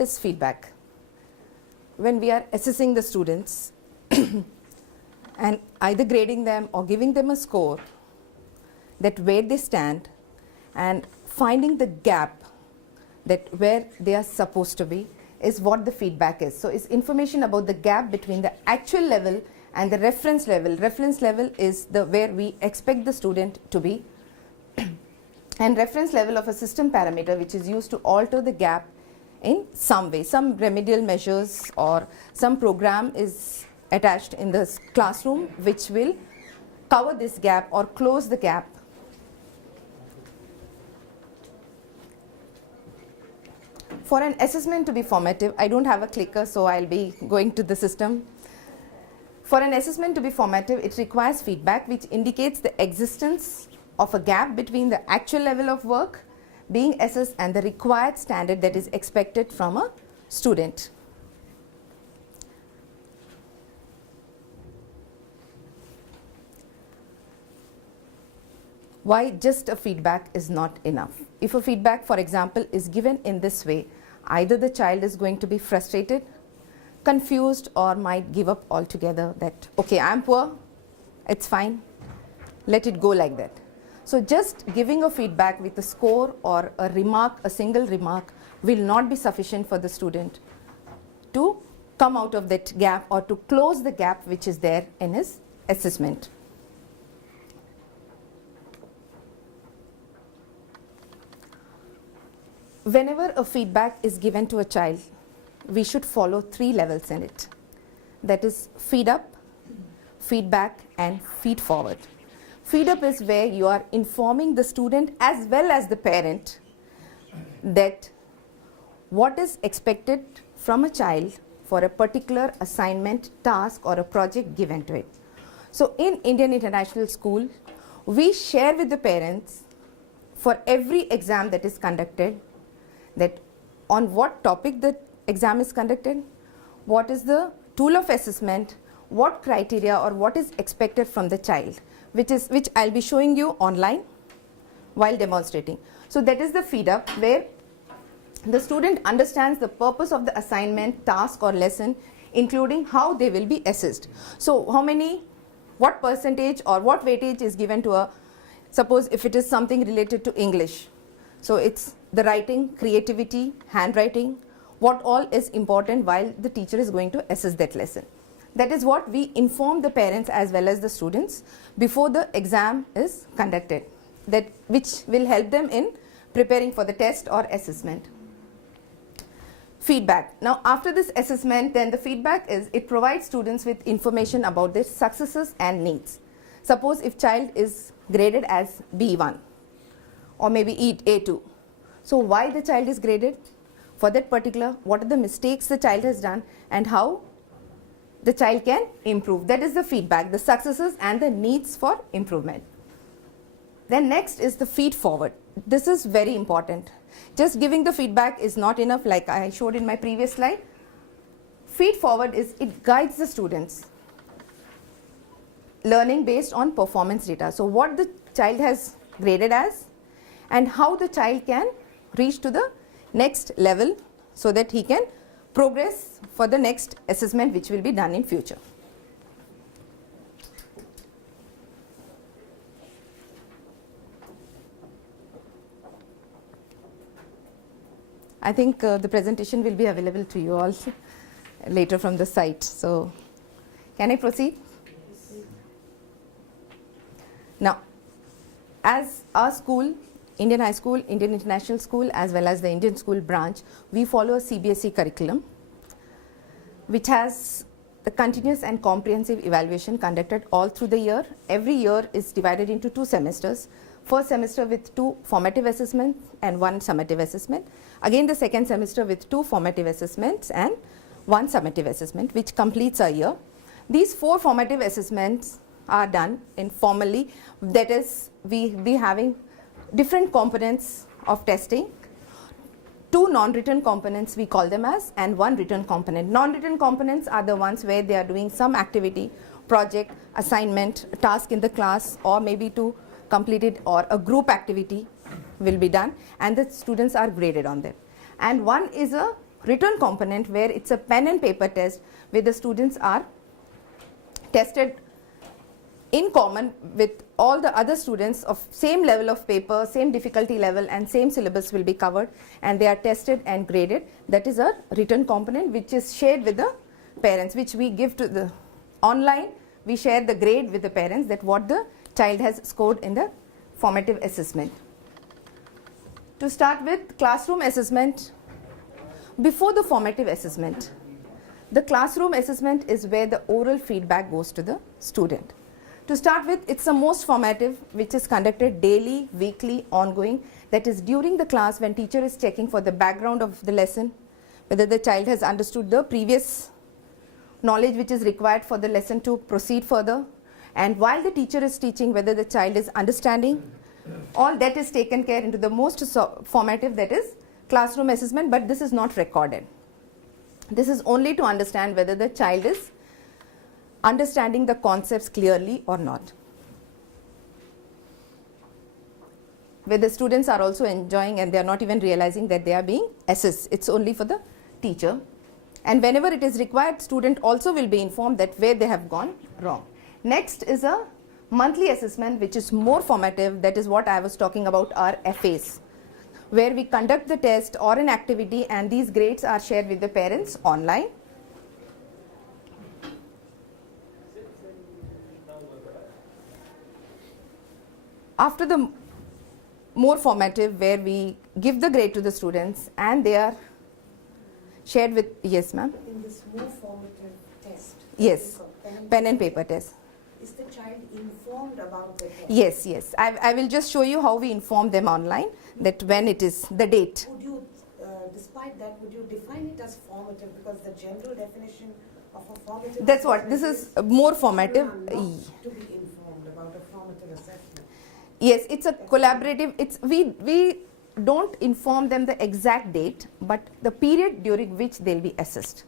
what is feedback? When we are assessing the students and either grading them or giving them a score, that where they stand and finding the gap that where they are supposed to be is what the feedback is. So it's information about the gap between the actual level and the reference level. Reference level is the where we expect the student to be, and reference level of a system parameter which is used to alter the gap in some way. Some remedial measures or some program is attached in the classroom which will cover this gap or close the gap. For an assessment to be formative, I don't have a clicker, so I'll be going to the system. For an assessment to be formative, it requires feedback which indicates the existence of a gap between the actual level of work being assessed and the required standard that is expected from a student. Why just a feedback is not enough? If a feedback, for example, is given in this way, either the child is going to be frustrated, confused, or might give up altogether that, okay, I'm poor, it's fine, let it go like that. So just giving a feedback with a score or a remark, a single remark, will not be sufficient for the student to come out of that gap or to close the gap which is there in his assessment. Whenever a feedback is given to a child, we should follow 3 levels in it. That is feed up, feedback, and feed forward. Feed up is where you are informing the student as well as the parent that what is expected from a child for a particular assignment, task, or a project given to it. So in Indian International School, we share with the parents for every exam that is conducted that on what topic the exam is conducted, what is the tool of assessment, what criteria or what is expected from the child, which I'll be showing you online while demonstrating. So that is the feed up where the student understands the purpose of the assignment, task or lesson, including how they will be assessed. So what percentage or what weightage is given to a, suppose if it is something related to English. So it's the writing, creativity, handwriting, what all is important while the teacher is going to assess that lesson. That is what we inform the parents as well as the students before the exam is conducted, which will help them in preparing for the test or assessment. Feedback. Now after this assessment, then the feedback is, it provides students with information about their successes and needs. Suppose if child is graded as B1 or maybe A2. So why the child is graded? For that particular, what are the mistakes the child has done and how the child can improve. That is the feedback, the successes and the needs for improvement. Then next is the feed forward. This is very important. Just giving the feedback is not enough, like I showed in my previous slide. Feed forward is, it guides the students learning based on performance data. So what the child has graded as and how the child can reach to the next level so that he can progress for the next assessment which will be done in future. I think the presentation will be available to you all later from the site. So can I proceed? Now, as our school, Indian High School, Indian International School, as well as the Indian School branch, we follow a CBSE curriculum which has the continuous and comprehensive evaluation conducted all through the year. Every year is divided into 2 semesters. First semester with 2 formative assessments and 1 summative assessment. Again the second semester with 2 formative assessments and 1 summative assessment, which completes a year. These 4 formative assessments are done informally. That is, we be having different components of testing. 2 non-written components we call them as, and 1 written component. Non-written components are the ones where they are doing some activity, project, assignment, task in the class, or maybe to complete it, or a group activity will be done and the students are graded on them. And 1 is a written component where it's a pen and paper test where the students are tested in common with all the other students of same level of paper, same difficulty level and same syllabus will be covered and they are tested and graded. That is a written component which is shared with the parents, which we give to the online. We share the grade with the parents that what the child has scored in the formative assessment. To start with, classroom assessment. Before the formative assessment, the classroom assessment is where the oral feedback goes to the student. To start with, it's the most formative, which is conducted daily, weekly, ongoing. That is during the class when teacher is checking for the background of the lesson, whether the child has understood the previous knowledge which is required for the lesson to proceed further, and while the teacher is teaching, whether the child is understanding. All that is taken care into the most formative, that is classroom assessment, but this is not recorded. This is only to understand whether the child is understanding the concepts clearly or not. Where the students are also enjoying and they are not even realizing that they are being assessed. It's only for the teacher. And whenever it is required, student also will be informed that where they have gone wrong. Next is a monthly assessment, which is more formative. That is what I was talking about, our FAs, where we conduct the test or an activity and these grades are shared with the parents online. After the more formative, where we give the grade to the students and they are shared with, yes ma'am? In this more formative test, yes, pen and paper test. Is the child informed about the test? Yes, yes. I will just show you how we inform them online, that when it is the date. Would you, despite that, would you define it as formative? Because the general definition of a formative That's what, this is more formative. Not to be informed about a formative assessment. Yes, it's a collaborative, we don't inform them the exact date, but the period during which they'll be assessed.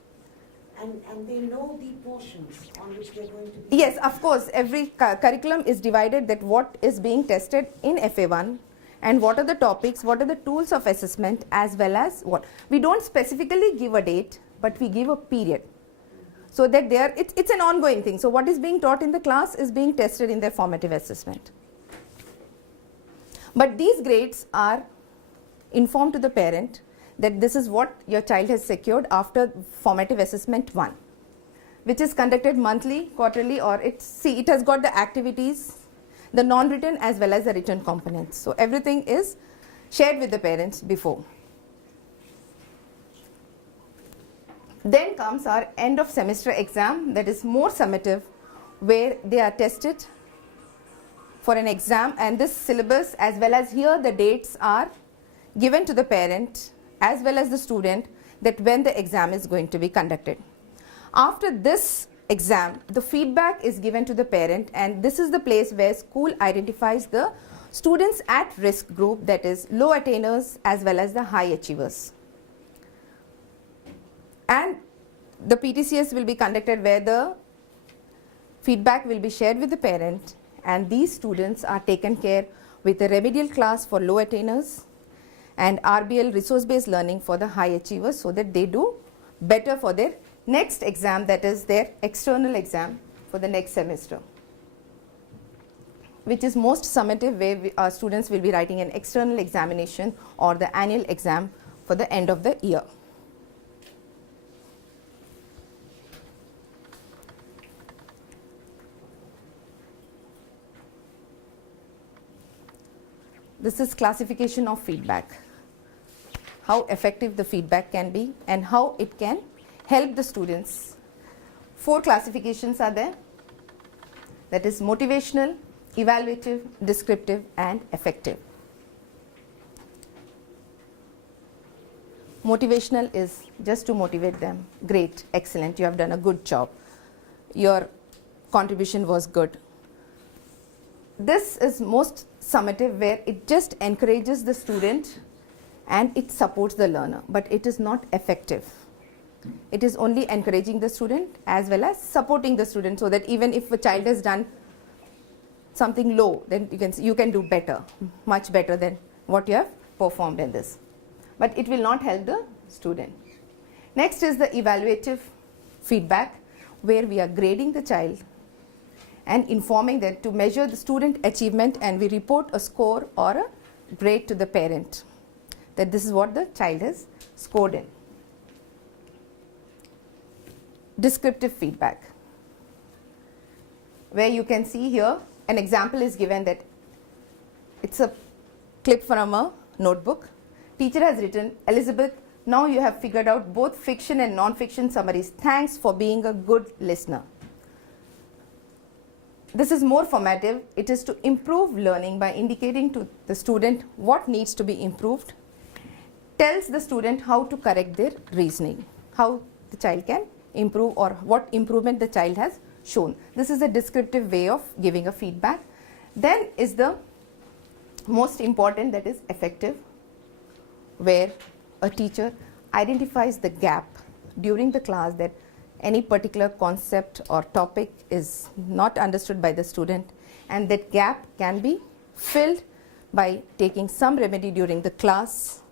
And they know the portions on which they're going to be. Yes, of course, every curriculum is divided that what is being tested in FA1 and what are the topics, what are the tools of assessment, as well as what. We don't specifically give a date, but we give a period. So that it's an ongoing thing. So what is being taught in the class is being tested in their formative assessment. But these grades are informed to the parent that this is what your child has secured after formative assessment 1, which is conducted monthly, quarterly, or it has got the activities, the non-written as well as the written components. So everything is shared with the parents before. Then comes our end of semester exam, that is more summative, where they are tested for an exam, and this syllabus as well as here the dates are given to the parent as well as the student, that when the exam is going to be conducted. After this exam, the feedback is given to the parent, and this is the place where school identifies the students at risk group, that is low attainers as well as the high achievers. And the PTCS will be conducted where the feedback will be shared with the parent, and these students are taken care with a remedial class for low attainers and RBL resource based learning for the high achievers, so that they do better for their next exam, that is their external exam for the next semester, which is most summative, where our students will be writing an external examination or the annual exam for the end of the year. This is classification of feedback, how effective the feedback can be and how it can help the students. 4 classifications are there, that is motivational, evaluative, descriptive and effective. Motivational is just to motivate them. Great, excellent, you have done a good job, your contribution was good. This is most summative, where it just encourages the student and it supports the learner, but it is not effective. It is only encouraging the student as well as supporting the student, so that even if a child has done something low, then you can do better, much better than what you have performed in this. But it will not help the student. Next is the evaluative feedback, where we are grading the child and informing them to measure the student achievement, and we report a score or a grade to the parent that this is what the child has scored in. Descriptive feedback, where you can see here an example is given that it's a clip from a notebook. Teacher has written, Elizabeth, now you have figured out both fiction and non-fiction summaries. Thanks for being a good listener. This is more formative. It is to improve learning by indicating to the student what needs to be improved, tells the student how to correct their reasoning, how the child can improve or what improvement the child has shown. This is a descriptive way of giving a feedback. Then is the most important, that is effective, where a teacher identifies the gap during the class that any particular concept or topic is not understood by the student, and that gap can be filled by taking some remedy during the class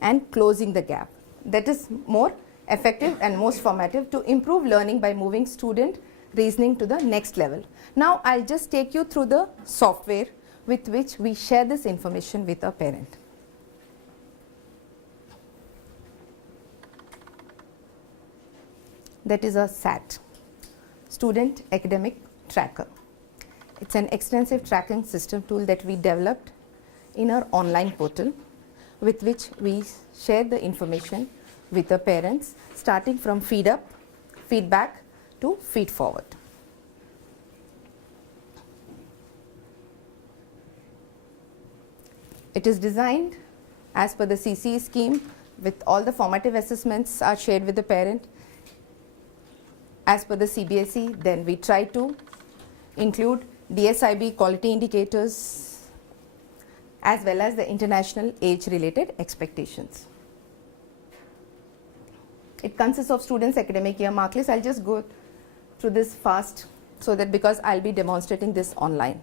and closing the gap. That is more effective and most formative to improve learning by moving student reasoning to the next level. Now I'll just take you through the software with which we share this information with a parent. That is a SAT, Student Academic Tracker. It's an extensive tracking system tool that we developed in our online portal, with which we share the information with the parents, starting from feedback to feedforward. It is designed as per the CCE scheme, with all the formative assessments are shared with the parent as per the CBSE. Then we try to include DSIB quality indicators as well as the international age related expectations. It consists of students' academic year mark list. I'll just go through this fast so that, because I'll be demonstrating this online.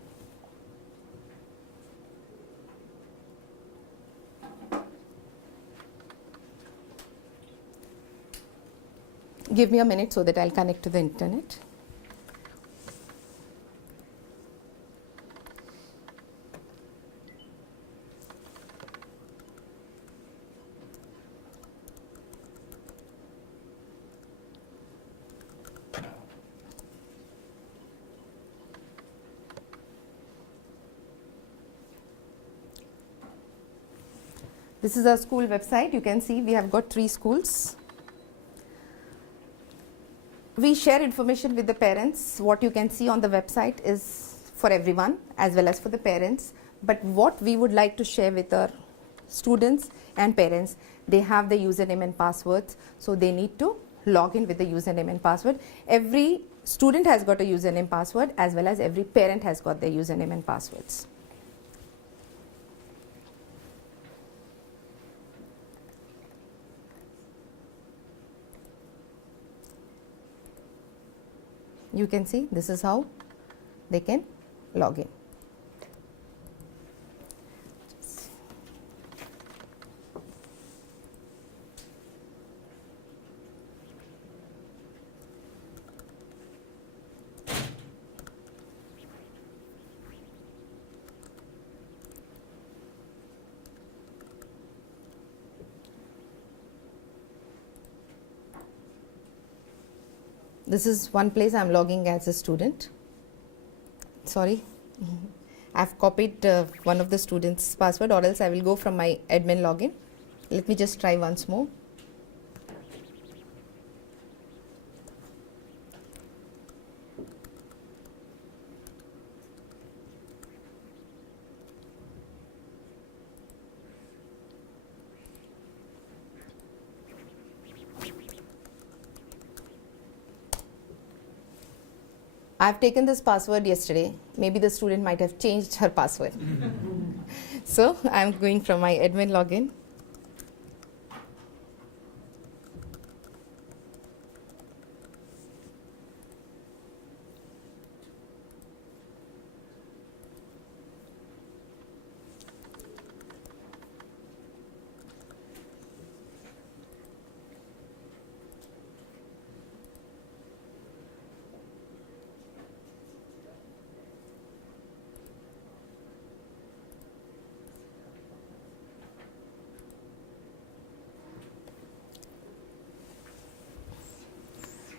Give me a minute so that I'll connect to the internet. This is our school website. You can see we have got 3 schools. We share information with the parents. What you can see on the website is for everyone as well as for the parents. But what we would like to share with our students and parents, they have the username and passwords, so they need to log in with the username and password. Every student has got a username password, as well as every parent has got their username and passwords. You can see this is how they can log in. This is one place I am logging as a student. Sorry, I have copied one of the students' password, or else I will go from my admin login. Let me just try once more. I have taken this password yesterday. Maybe the student might have changed her password. So I am going from my admin login.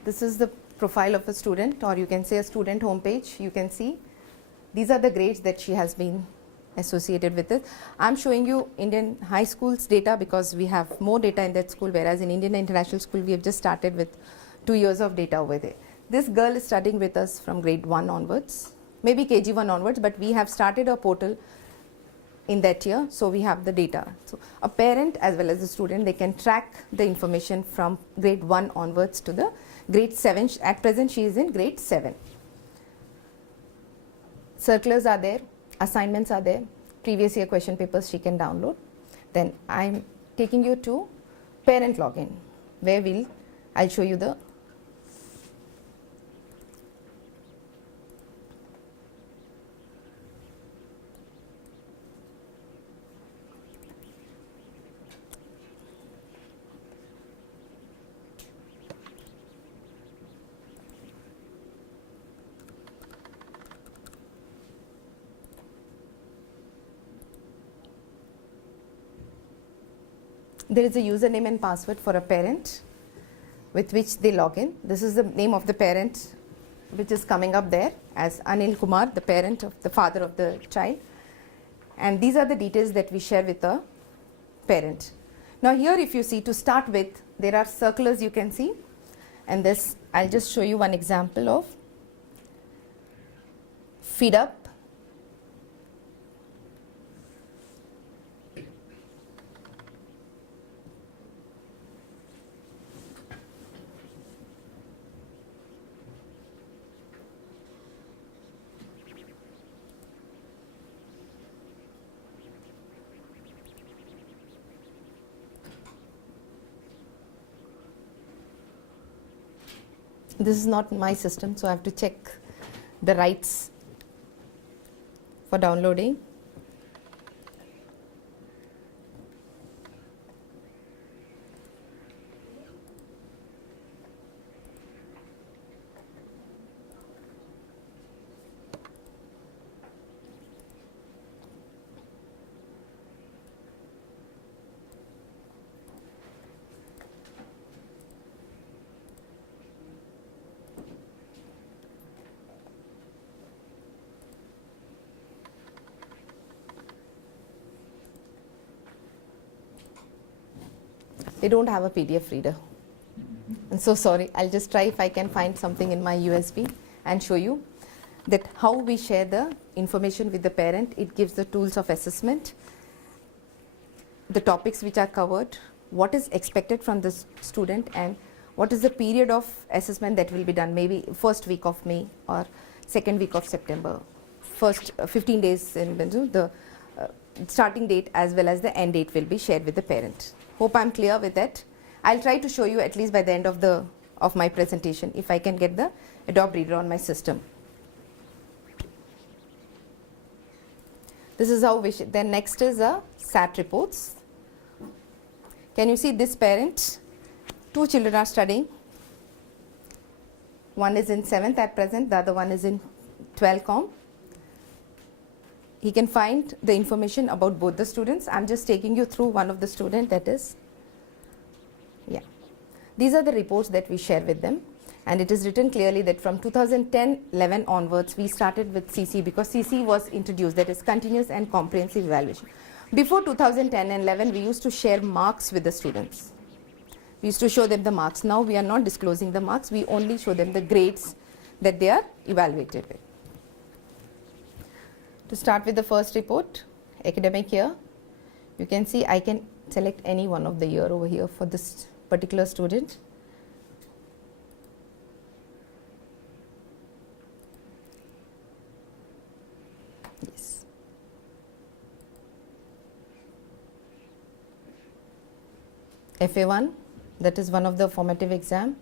This is the profile of a student, or you can say a student homepage. You can see these are the grades that she has been associated with it. I'm showing you Indian high schools data because we have more data in that school, whereas in Indian International School we have just started with 2 years of data over there. This girl is studying with us from grade 1 onwards, maybe KG1 onwards, but we have started a portal in that year, so we have the data. So a parent as well as the student, they can track the information from grade 1 onwards to the grade 7. At present she is in grade 7. Circulars are there, assignments are there, previous year question papers she can download. Then I'm taking you to parent login, where I'll show you the there is a username and password for a parent with which they log in. This is the name of the parent which is coming up there as Anil Kumar, the parent of the father of the child. And these are the details that we share with the parent. Now here if you see, to start with, there are circulars you can see, and this I'll just show you one example of feed up. This is not my system, so I have to check the rights for downloading. They don't have a PDF reader. I'm so sorry. I'll just try if I can find something in my USB and show you that how we share the information with the parent. It gives the tools of assessment, the topics which are covered, what is expected from the student, and what is the period of assessment that will be done, maybe first week of May or second week of September, first 15 days in the starting date as well as the end date will be shared with the parent. Hope I'm clear with that. I'll try to show you at least by the end of my presentation if I can get the Adobe Reader on my system. This is how we then next is a SAT reports. Can you see this parent? 2 children are studying. One is in 7th at present, the other one is in 12th com. He can find the information about both the students. I'm just taking you through one of the student, that is, yeah. These are the reports that we share with them, and it is written clearly that from 2010-11 onwards we started with CC because CC was introduced, that is continuous and comprehensive evaluation. Before 2010 and 11 we used to share marks with the students. We used to show them the marks. Now we are not disclosing the marks, we only show them the grades that they are evaluated with. To start with the first report, academic year, you can see I can select any one of the year over here for this particular student. Yes. FA1, that is one of the formative exam.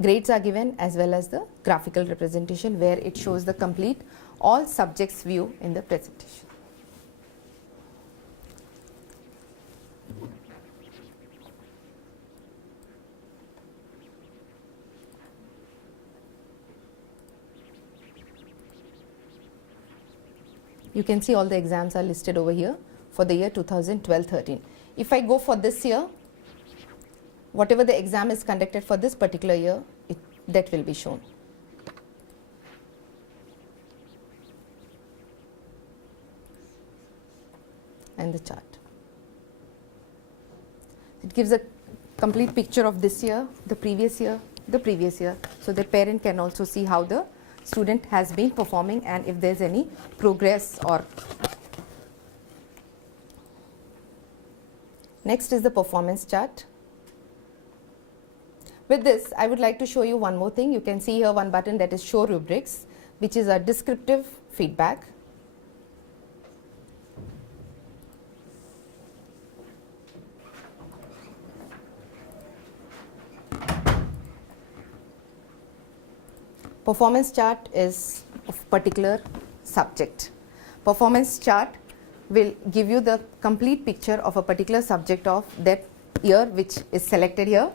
Grades are given as well as the graphical representation where it shows the complete all subjects view in the presentation. You can see all the exams are listed over here for the year 2012-13. If I go for this year, whatever the exam is conducted for this particular year, that will be shown. And the chart. It gives a complete picture of this year, the previous year, the previous year, so the parent can also see how the student has been performing and if there's any progress or. Next is the performance chart. With this, I would like to show you one more thing. You can see here one button that is Show Rubrics, which is a descriptive feedback. Performance chart is of particular subject. Performance chart will give you the complete picture of a particular subject of that year, which is selected here.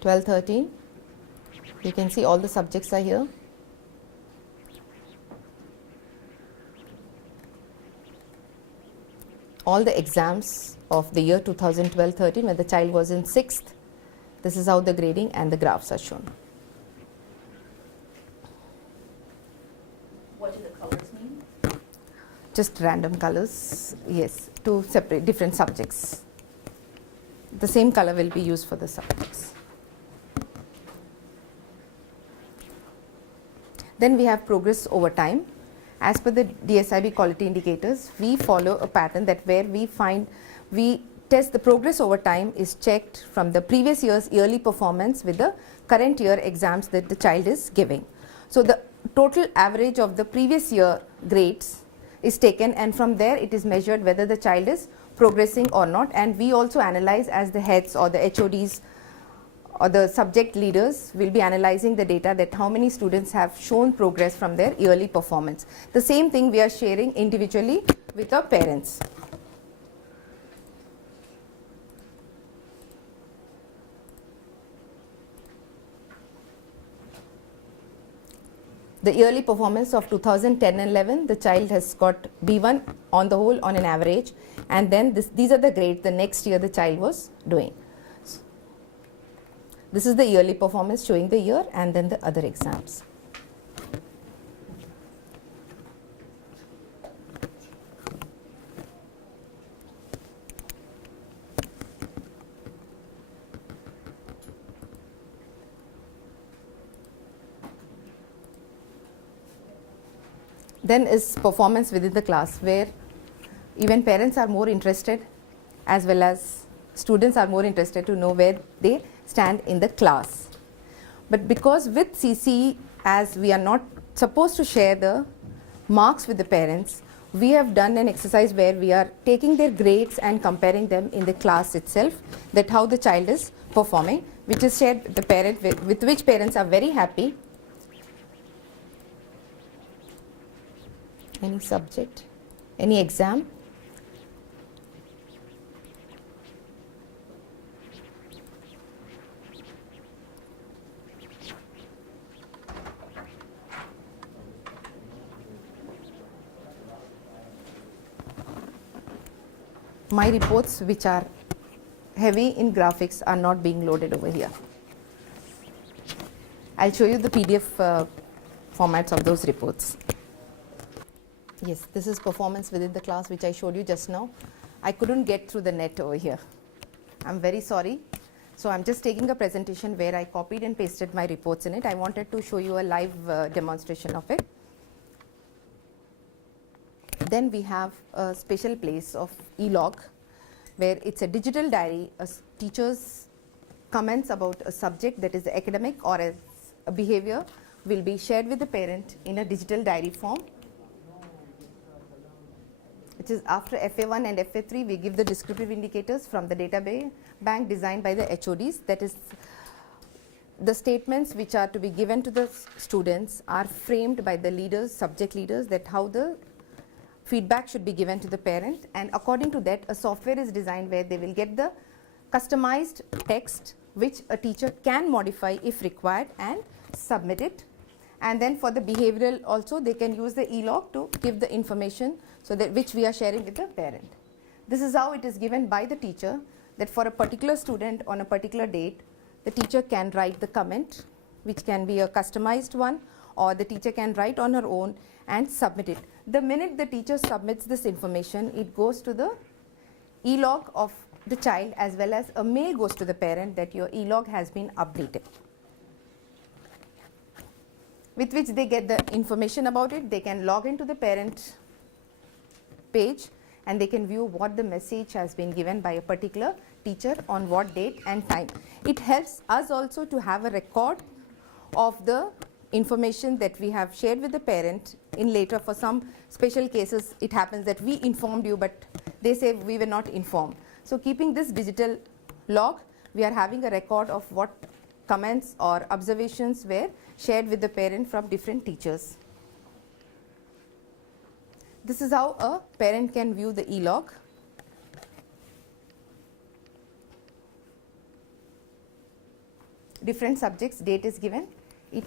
12-13. You can see all the subjects are here. All the exams of the year 2012-13 when the child was in 6th. This is how the grading and the graphs are shown. What do the colors mean? Just random colors, yes, to separate different subjects. The same color will be used for the subjects. Then we have progress over time. As per the DSIB quality indicators, we follow a pattern that where we test the progress over time is checked from the previous year's yearly performance with the current year exams that the child is giving. So the total average of the previous year grades is taken, and from there it is measured whether the child is progressing or not, and we also analyze as the heads or the HODs or the subject leaders will be analyzing the data that how many students have shown progress from their yearly performance. The same thing we are sharing individually with our parents. The yearly performance of 2010 and 11, the child has got B1 on the whole on an average, and then these are the grades the next year the child was doing. This is the yearly performance showing the year and then the other exams. Then is performance within the class, where even parents are more interested as well as students are more interested to know where they stand in the class. But because with CCE, as we are not supposed to share the marks with the parents, we have done an exercise where we are taking their grades and comparing them in the class itself, that how the child is performing, which is shared with the parent, with which parents are very happy. Any subject, any exam. My reports, which are heavy in graphics, are not being loaded over here. I'll show you the PDF formats of those reports. Yes, this is performance within the class, which I showed you just now. I couldn't get through the net over here. I'm very sorry. So I'm just taking a presentation where I copied and pasted my reports in it. I wanted to show you a live demonstration of it. Then we have a special place of e-log, where it's a digital diary. A teacher's comments about a subject, that is academic or as a behavior, will be shared with the parent in a digital diary form. Which is after FA1 and FA3, we give the descriptive indicators from the database bank designed by the HODs. That is, the statements which are to be given to the students are framed by the leaders, subject leaders, that how the feedback should be given to the parent, and according to that a software is designed where they will get the customized text which a teacher can modify if required and submit it. And then for the behavioral also, they can use the e-log to give the information, so that which we are sharing with the parent. This is how it is given by the teacher, that for a particular student on a particular date, the teacher can write the comment, which can be a customized one, or the teacher can write on her own and submit it. The minute the teacher submits this information, it goes to the e-log of the child, as well as a mail goes to the parent that your e-log has been updated, with which they get the information about it. They can log into the parent page and they can view what the message has been given by a particular teacher on what date and time. It helps us also to have a record of the information that we have shared with the parent. In later, for some special cases, it happens that we informed you, but they say we were not informed. So keeping this digital log, we are having a record of what comments or observations were shared with the parent from different teachers. This is how a parent can view the e-log. Different subjects, date is given. It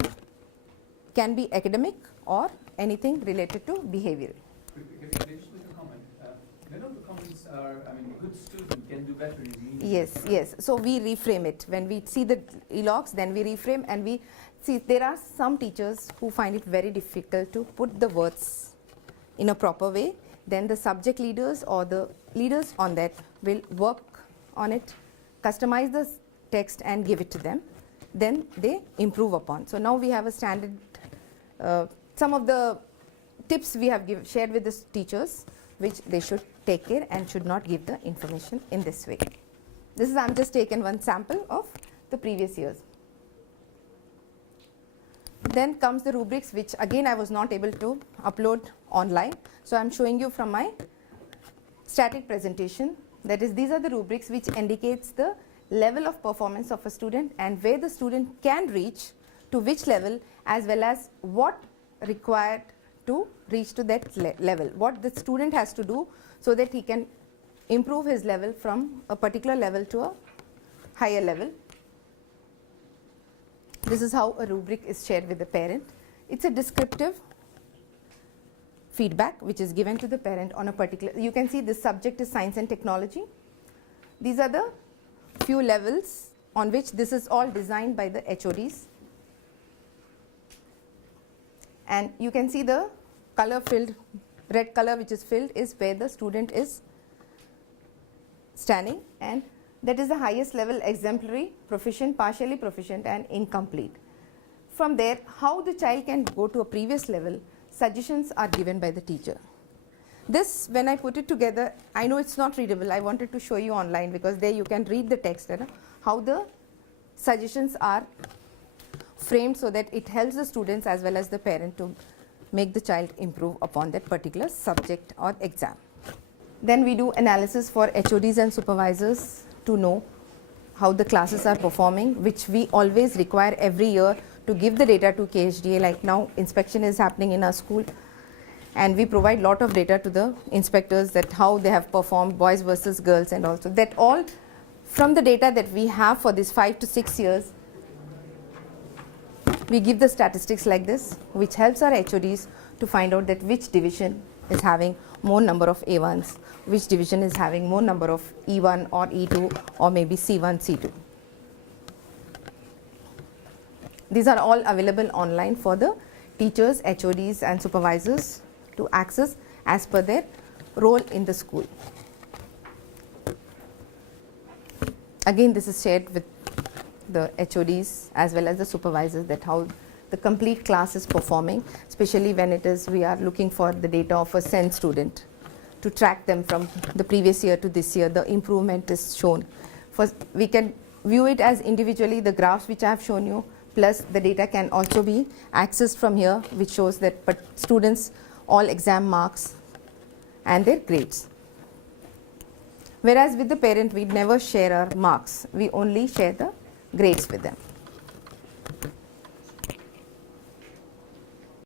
can be academic or anything related to behavior. Can I just make a comment? None of the comments are, I mean, a good student can do better in the Yes, yes. So we reframe it. When we see the e-logs, then we reframe and we see there are some teachers who find it very difficult to put the words in a proper way. Then the subject leaders or the leaders on that will work on it, customize the text and give it to them. Then they improve upon. So now we have a standard, some of the tips we have shared with the teachers, which they should take care and should not give the information in this way. This is, I'm just taken one sample of the previous years. Then comes the rubrics, which again I was not able to upload online. So I'm showing you from my static presentation. That is, these are the rubrics which indicates the level of performance of a student and where the student can reach to which level, as well as what required to reach to that level, what the student has to do so that he can improve his level from a particular level to a higher level. This is how a rubric is shared with the parent. It's a descriptive feedback which is given to the parent on a particular, you can see this subject is science and technology. These are the few levels on which this is all designed by the HODs. And you can see the color filled, red color which is filled is where the student is standing, and that is the highest level: exemplary, proficient, partially proficient and incomplete. From there, how the child can go to a previous level, suggestions are given by the teacher. This, when I put it together, I know it's not readable. I wanted to show you online because there you can read the text, how the suggestions are framed so that it helps the students as well as the parent to make the child improve upon that particular subject or exam. Then we do analysis for HODs and supervisors to know how the classes are performing, which we always require every year to give the data to KHDA. Like now, inspection is happening in our school, and we provide lot of data to the inspectors that how they have performed, boys versus girls, and also that all from the data that we have for these 5 to 6 years, we give the statistics like this, which helps our HODs to find out that which division is having more number of A1s, which division is having more number of E1 or E2 or maybe C1, C2. These are all available online for the teachers, HODs and supervisors to access as per their role in the school. Again, this is shared with the HODs as well as the supervisors, that how the complete class is performing, especially when it is we are looking for the data of a SEN student to track them from the previous year to this year. The improvement is shown. First, we can view it as individually, the graphs which I have shown you, plus the data can also be accessed from here, which shows that students all exam marks and their grades. Whereas with the parent, we never share our marks, we only share the grades with them.